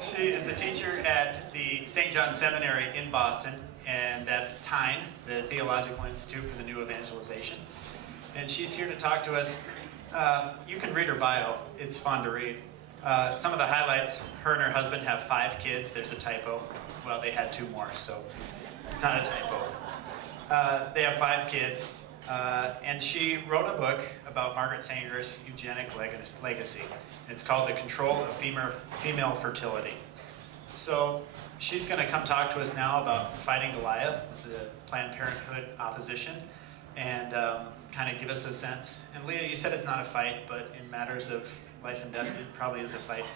She is a teacher at the St. John Seminary in Boston and at Tyne, the Theological Institute for the New Evangelization. And she's here to talk to us. You can read her bio. It's fun to read. Some of the highlights: her and her husband have 5 kids. There's a typo. Well, they had 2 more, so it's not a typo. They have 5 kids. And she wrote a book about Margaret Sanger's eugenic legacy. It's called The Control of Female Fertility. So she's going to come talk to us now about fighting Goliath, the Planned Parenthood opposition, and kind of give us a sense. And Leah, you said it's not a fight, but in matters of life and death, it probably is a fight.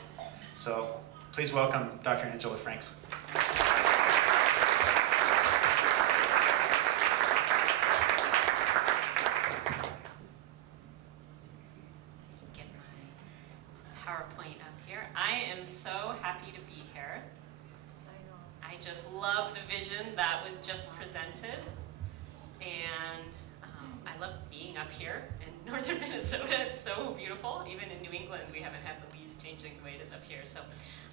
So please welcome Dr. Angela Franks. PowerPoint up here. I am so happy to be here. I just love the vision that was just presented, and I love being up here in northern Minnesota. It's so beautiful. Even in New England, we haven't had the leaves changing the way it is up here. So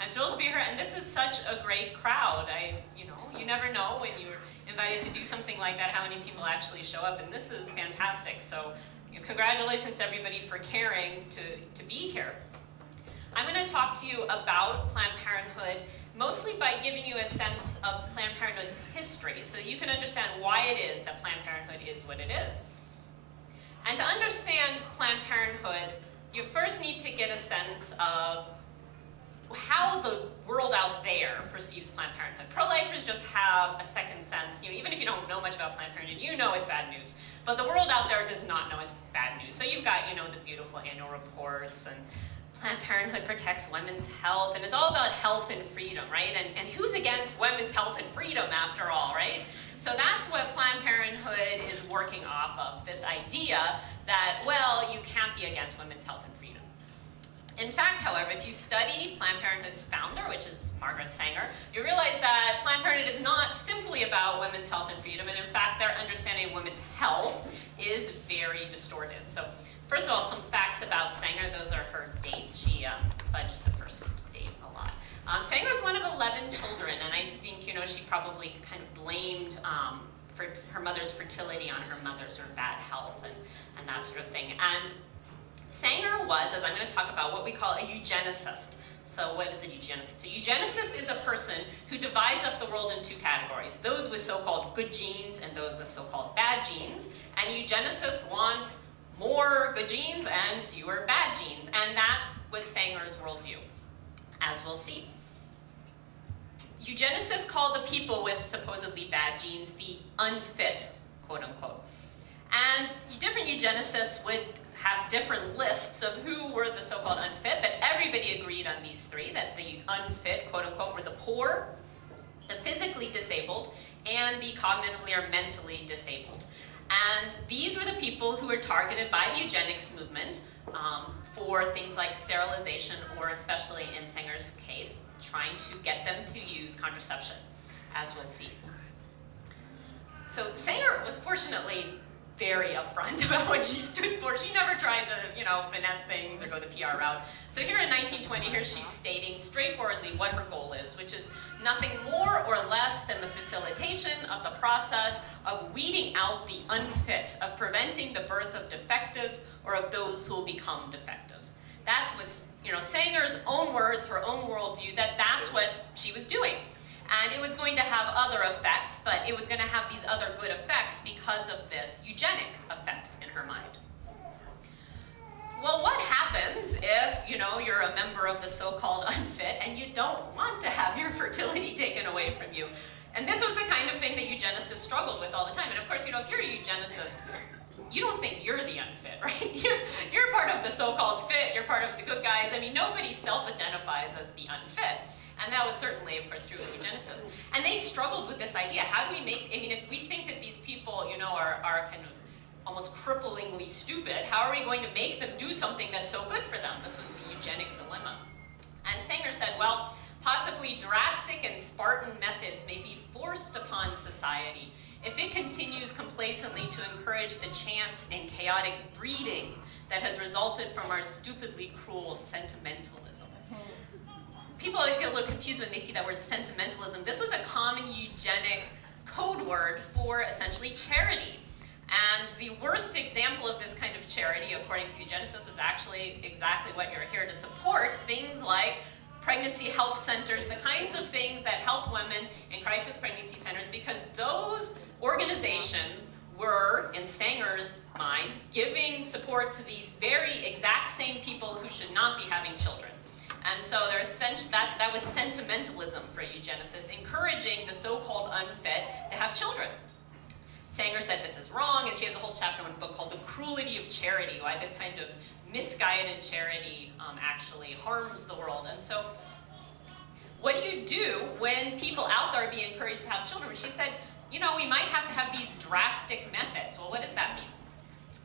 I'm thrilled to be here, and this is such a great crowd. You never know when you're invited to do something like that how many people actually show up, and this is fantastic. So congratulations to everybody for caring to be here. I'm going to talk to you about Planned Parenthood, mostly by giving you a sense of Planned Parenthood's history, so that you can understand why it is that Planned Parenthood is what it is. And to understand Planned Parenthood, you first need to get a sense of how the world out there perceives Planned Parenthood. Pro-lifers just have a second sense. Even if you don't know much about Planned Parenthood, you know it's bad news. But the world out there does not know it's bad news. So you've got, the beautiful annual reports, and Planned Parenthood protects women's health, and it's all about health and freedom, right? And who's against women's health and freedom after all, right? So that's what Planned Parenthood is working off of, this idea that, well, you can't be against women's health and freedom. In fact, however, if you study Planned Parenthood's founder, which is Margaret Sanger, you realize that Planned Parenthood is not simply about women's health and freedom, and in fact, their understanding of women's health is very distorted. So first of all, some facts about Sanger. Those are her dates. She fudged the first date a lot. Sanger is one of 11 children, and I think, she probably kind of blamed for her mother's fertility on her mother's sort of bad health and that sort of thing. And Sanger was, as I'm going to talk about, what we call a eugenicist. So what is a eugenicist? A eugenicist is a person who divides up the world in 2 categories, those with so-called good genes and those with so-called bad genes. And a eugenicist wants more good genes and fewer bad genes. And that was Sanger's worldview, as we'll see. Eugenicists called the people with supposedly bad genes the unfit, quote unquote. And different eugenicists would have different lists of who were the so-called unfit, but everybody agreed on these 3, that the unfit, quote unquote, were the poor, the physically disabled, and the cognitively or mentally disabled. And these were the people who were targeted by the eugenics movement for things like sterilization, or especially in Sanger's case, trying to get them to use contraception, as we'll see. So Sanger was fortunately very upfront about what she stood for. She never tried to, finesse things or go the PR route. So here in 1920, here she's stating straightforwardly what her goal is, which is nothing more or less than the facilitation of the process of weeding out the unfit, of preventing the birth of defectives or of those who will become defectives. That was, Sanger's own words, her own worldview, that's what she was doing. And it was going to have other effects, but it was going to have these other good effects because of this eugenic effect in her mind. Well, what happens if, you're a member of the so-called unfit and you don't want to have your fertility taken away from you? And this was the kind of thing that eugenicists struggled with all the time. And of course, if you're a eugenicist, you don't think you're the unfit, right? You're part of the so-called fit, you're part of the good guys. Nobody self-identifies as the unfit. And that was certainly, of course, true of eugenicists. And they struggled with this idea. How do we make, if we think that these people, are kind of almost cripplingly stupid, how are we going to make them do something that's so good for them? This was the eugenic dilemma. And Sanger said, well, possibly drastic and Spartan methods may be forced upon society if it continues complacently to encourage the chance and chaotic breeding that has resulted from our stupidly cruel sentimentalism. people get a little confused when they see that word sentimentalism. This was a common eugenic code word for essentially charity. And the worst example of this kind of charity, according to eugenicists, was actually exactly what you're here to support, things like pregnancy help centers, the kinds of things that helped women in crisis pregnancy centers, because those organizations were, in Sanger's mind, giving support to these very exact same people who should not be having children. And so that was sentimentalism for a eugenicist, encouraging the so-called unfit to have children. Sanger said this is wrong, and she has a whole chapter in a book called The Cruelty of Charity, why this kind of misguided charity actually harms the world. And so what do you do when people out there are being encouraged to have children? She said, you know, we might have to have these drastic methods. Well, what does that mean?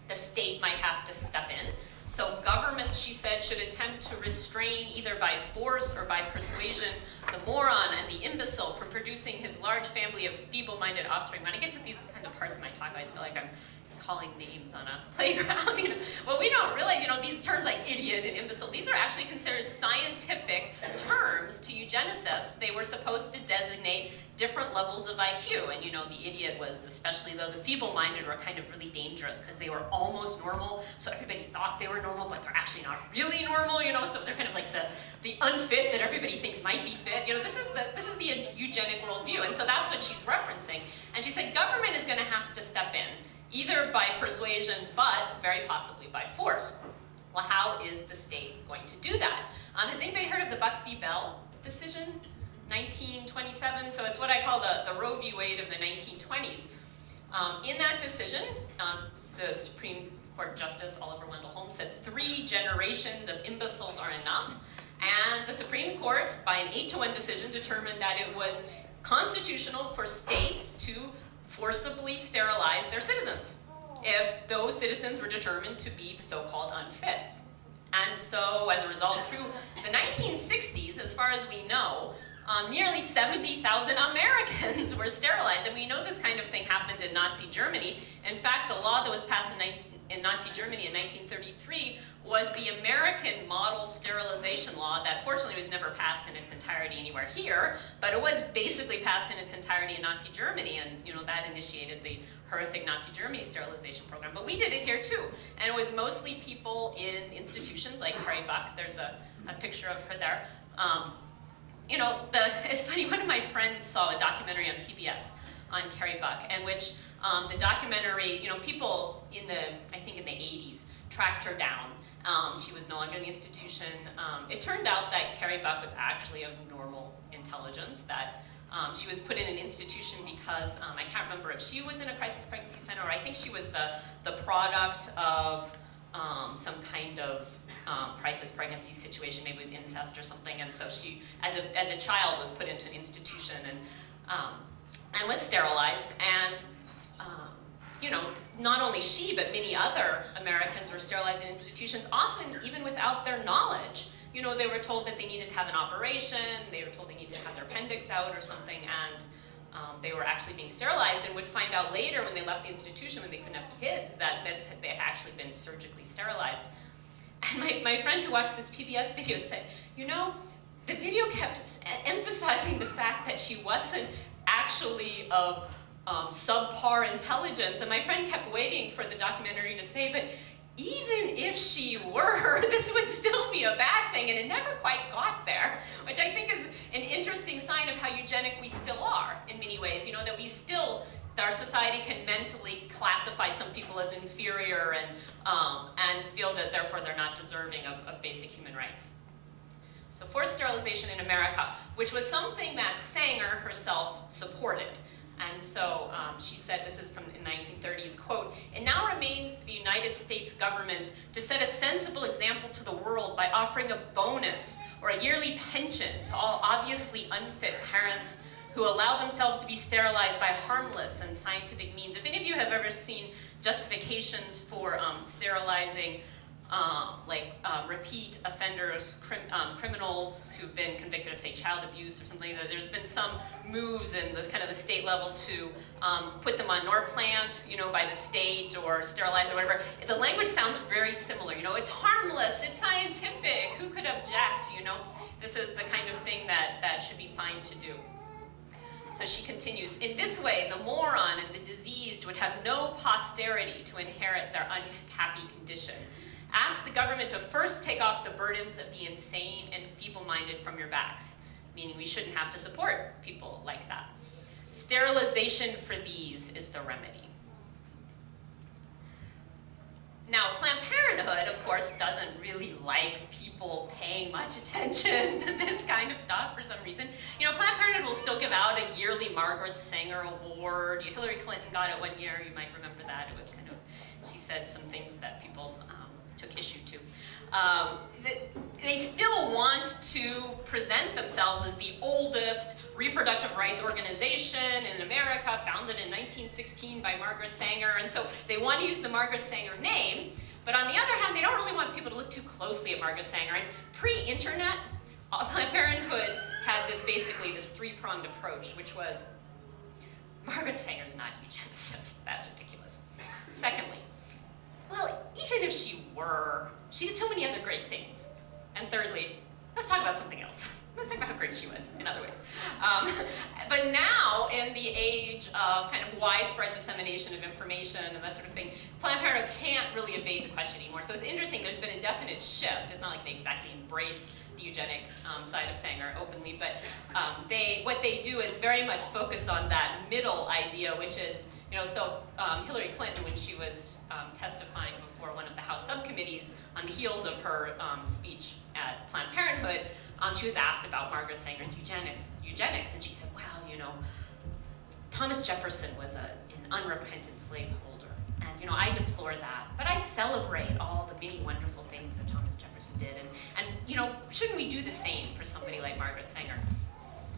The state might have to step in. So governments, she said, should attempt to restrain either by force or by persuasion the moron and the imbecile from producing his large family of feeble-minded offspring. When I get to these kind of parts of my talk, I always feel like I'm calling names on a playground. You know, well, we don't realize, you know, these terms like idiot and imbecile, these are actually considered scientific terms to eugenicists. They were supposed to designate different levels of IQ, and you know, the idiot was, especially though the feeble-minded were kind of really dangerous because they were almost normal, so everybody thought they were normal, but they're actually not really normal, you know, so they're kind of like the unfit that everybody thinks might be fit. You know, this is the eugenic worldview, and so that's what she's referencing. And she said government is going to have to step in, either by persuasion, but very possibly by force. Well, how is the state going to do that? Has anybody heard of the Buck v. Bell decision? 1927, so it's what I call the Roe v. Wade of the 1920s. In that decision, so Supreme Court Justice Oliver Wendell Holmes said 3 generations of imbeciles are enough, and the Supreme Court, by an 8-to-1 decision, determined that it was constitutional for states to forcibly sterilize their citizens if those citizens were determined to be the so-called unfit. And so, as a result, through the 1960s, as far as we know, nearly 70,000 Americans were sterilized. And we know this kind of thing happened in Nazi Germany. In fact, the law that was passed in Nazi Germany in 1933 was the American model sterilization law that fortunately was never passed in its entirety anywhere here, but it was basically passed in its entirety in Nazi Germany, and you know, that initiated the horrific Nazi Germany sterilization program. But we did it here too, and it was mostly people in institutions like Carrie Buck. There's a picture of her there. You know, it's funny, one of my friends saw a documentary on PBS on Carrie Buck, in which the documentary, you know, people in I think in the 80s, tracked her down. She was no longer in the institution. It turned out that Carrie Buck was actually of normal intelligence, that she was put in an institution because, I can't remember if she was in a crisis pregnancy center, or I think she was the product of some kind of crisis pregnancy situation, maybe it was incest or something, and so she, as a child, was put into an institution and was sterilized, and you know, not only she, but many other Americans were sterilized in institutions, often even without their knowledge. You know, they were told that they needed to have an operation, they were told they needed to have their appendix out or something, and they were actually being sterilized, and would find out later when they left the institution, when they couldn't have kids, that they had actually been surgically sterilized. And my friend who watched this PBS video said, you know, the video kept emphasizing the fact that she wasn't actually of subpar intelligence, and my friend kept waiting for the documentary to say, but even if she were, this would still be a bad thing, and it never quite got there, which I think is an interesting sign of how eugenic we still are in many ways. You know, that we still, our society can mentally classify some people as inferior and feel that therefore they're not deserving of basic human rights. So forced sterilization in America, which was something that Sanger herself supported. And so she said, this is from the 1930s, quote, "It now remains for the United States government to set a sensible example to the world by offering a bonus or a yearly pension to all obviously unfit parents who allow themselves to be sterilized by harmless and scientific means." If any of you have ever seen justifications for sterilizing repeat offenders, criminals who've been convicted of, say, child abuse or something, that there's been some moves in the kind of the state level to put them on Norplant, you know, by the state, or sterilize or whatever. The language sounds very similar. You know, it's harmless, it's scientific, who could object, you know? This is the kind of thing that should be fine to do. So she continues, in this way, the moron and the diseased would have no posterity to inherit their unhappy condition. Ask the government to first take off the burdens of the insane and feeble-minded from your backs, meaning we shouldn't have to support people like that. Sterilization for these is the remedy. Now, Planned Parenthood, of course, doesn't really like people paying much attention to this kind of stuff for some reason. You know, Planned Parenthood will still give out a yearly Margaret Sanger Award. Hillary Clinton got it one year, you might remember that. It was kind of, she said some things that people took issue to. They still want to present themselves as the oldest reproductive rights organization in America, founded in 1916 by Margaret Sanger, and so they want to use the Margaret Sanger name, but on the other hand, they don't really want people to look too closely at Margaret Sanger. And pre-internet, Planned Parenthood had basically this three-pronged approach, which was, Margaret Sanger's not a eugenicist, that's ridiculous. Secondly, well, even if she were, she did so many other great things. And thirdly, let's talk about something else. Let's talk about how great she was in other ways. But now, in the age of kind of widespread dissemination of information and that sort of thing, Planned Parenthood can't really evade the question anymore. So it's interesting, there's been a definite shift. It's not like they exactly embrace the eugenic side of Sanger openly, but what they do is very much focus on that middle idea, which is, you know, so Hillary Clinton, when she was testifying before one of the House subcommittees on the heels of her speech at Planned Parenthood, she was asked about Margaret Sanger's eugenics, and she said, well, you know, Thomas Jefferson was an unrepentant slaveholder, and, you know, I deplore that, but I celebrate all the many wonderful things that Thomas Jefferson did, and you know, shouldn't we do the same for somebody like Margaret Sanger?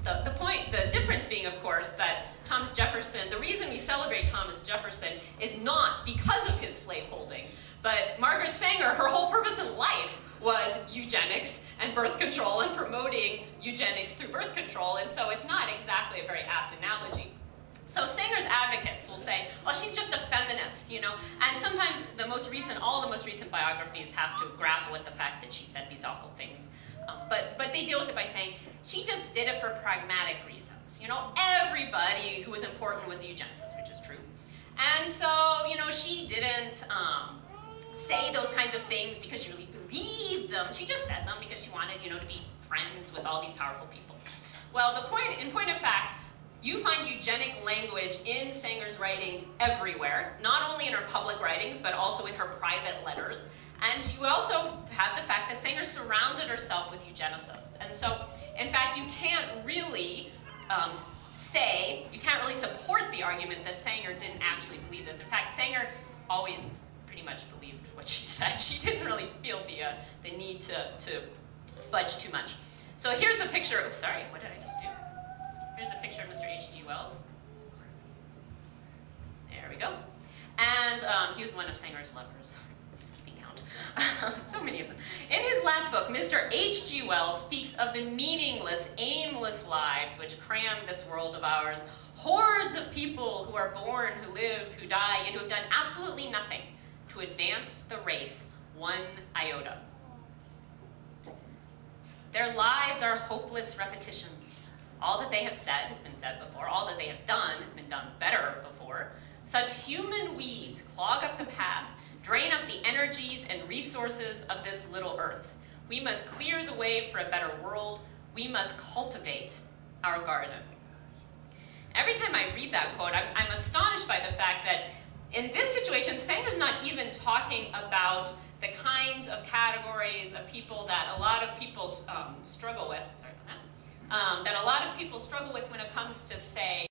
The difference being, of course, that Thomas Jefferson, the reason we celebrate Thomas Jefferson is not because of his slaveholding, but Margaret Sanger, her whole purpose in life was eugenics and birth control and promoting eugenics through birth control, and so it's not exactly a very apt analogy. So Sanger's advocates will say, well, she's just a feminist, you know, and sometimes all the most recent biographies have to grapple with the fact that she said these awful things. But they deal with it by saying, she just did it for pragmatic reasons. You know, everybody who was important was a eugenicist, which is true. And so, you know, she didn't say those kinds of things because she really believed them. She just said them because she wanted, you know, to be friends with all these powerful people. Well, in point of fact, you find eugenic language in Sanger's writings everywhere, not only in her public writings, but also in her private letters. And you also have the fact that Sanger surrounded herself with eugenicists. And so, in fact, you can't really support the argument that Sanger didn't actually believe this. In fact, Sanger always pretty much believed what she said. She didn't really feel the need to fudge too much. So here's a picture, oops, sorry, what did I just do? Here's a picture of Mr. H.G. Wells. There we go. And he was one of Sanger's lovers. Just keeping count. So many of them. In his last book, Mr. H.G. Wells speaks of the meaningless, aimless lives which cram this world of ours. Hordes of people who are born, who live, who die, yet who have done absolutely nothing to advance the race one iota. Their lives are hopeless repetitions. All that they have said has been said before. All that they have done has been done better before. Such human weeds clog up the path, drain up the energies and resources of this little earth. We must clear the way for a better world. We must cultivate our garden. Every time I read that quote, I'm astonished by the fact that in this situation, Sanger's not even talking about the kinds of categories of people that a lot of people struggle with, sorry about that, that a lot of people struggle with when it comes to, say,